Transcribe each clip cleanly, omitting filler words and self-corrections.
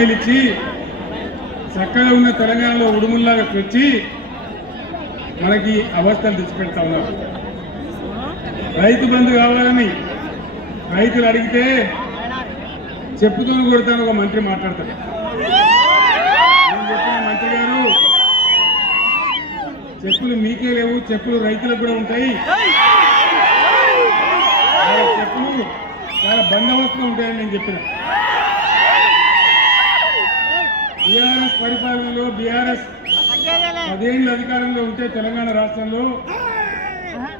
ఇచ్చి చక్కగా ఉన్న తెలంగాణలో ఉడుముల్లాగా తెచ్చి మనకి అవస్థలు తెచ్చిపెడతా ఉన్నారు. రైతు బంధు కావాలని రైతులు అడిగితే చెప్పుతూ కొడతాను ఒక మంత్రి మాట్లాడతాడు. నేను చెప్పిన మంత్రి గారు, చెప్పులు మీకే లేవు, చెప్పులు రైతులకు కూడా ఉంటాయి, చెప్పులు చాలా బందోబస్తుగా ఉంటాయని నేను చెప్పిన. బీఆర్ఎస్ పరిపాలనలో బీఆర్ఎస్ 10 ఏళ్ళ అధికారంలో ఉంటే తెలంగాణ రాష్ట్రంలో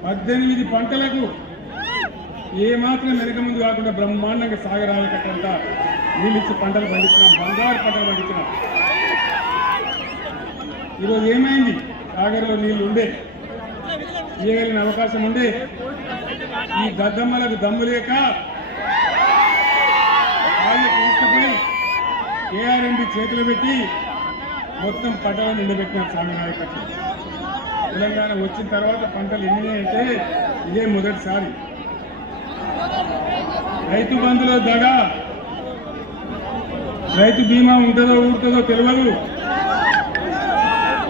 18 పంటలకు ఏమాత్రం వెనక ముందు కాకుండా బ్రహ్మాండంగా సాగరాల కట్టంత నీళ్ళిచ్చి పంటలు పండించినాం, బంగారు పంటలు పండించినాం. ఈరోజు ఏమైంది? సాగర్లో నీళ్లు ఉండే, ఇయ్యగలిగిన అవకాశం ఉండే, ఈ గద్దమ్మలకు దమ్ము లేక వాళ్ళు తీసుకుపోయి ఏఆర్ఎండి చేతులు పెట్టి మొత్తం పంటలను నిండబెట్టినారు. సాగరాయకట్టు తెలంగాణ వచ్చిన తర్వాత పంటలు ఎన్నినాయంటే ఇదే మొదటిసారి. రైతు బంధులో దగా, రైతు బీమా ఉంటుందో ఊరుతుందో తెలియదు.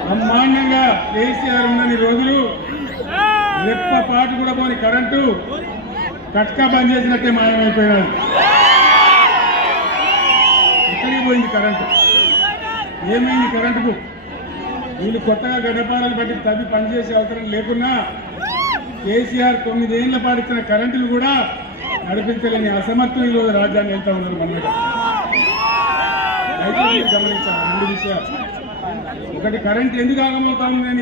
బ్రహ్మాండంగా కేసీఆర్ ఉన్నన్ని రోజులు రెప్ప పాటు కూడా పోని కరెంటు కట్కా బంద్ చేసినట్టే మాయమైపోయినాడు. ఎక్కడికి పోయింది కరెంటు? ఏమైంది కరెంటుకు? వీళ్ళు కొత్తగా గడ్డపారాలు బట్టి తవ్వి పనిచేసే అవసరం లేకున్నా కేసీఆర్ 9 ఏళ్ల పాటు ఇచ్చిన కరెంటులు కూడా నడిపించలేని అసమర్థులు ఈరోజు రాజ్యాన్ని వెళ్తా ఉన్నారు. మన రైతులు గమనించాలి 2 విషయాలు. ఒకటి, కరెంట్ ఎందుకు ఆగమవుతా ఉందని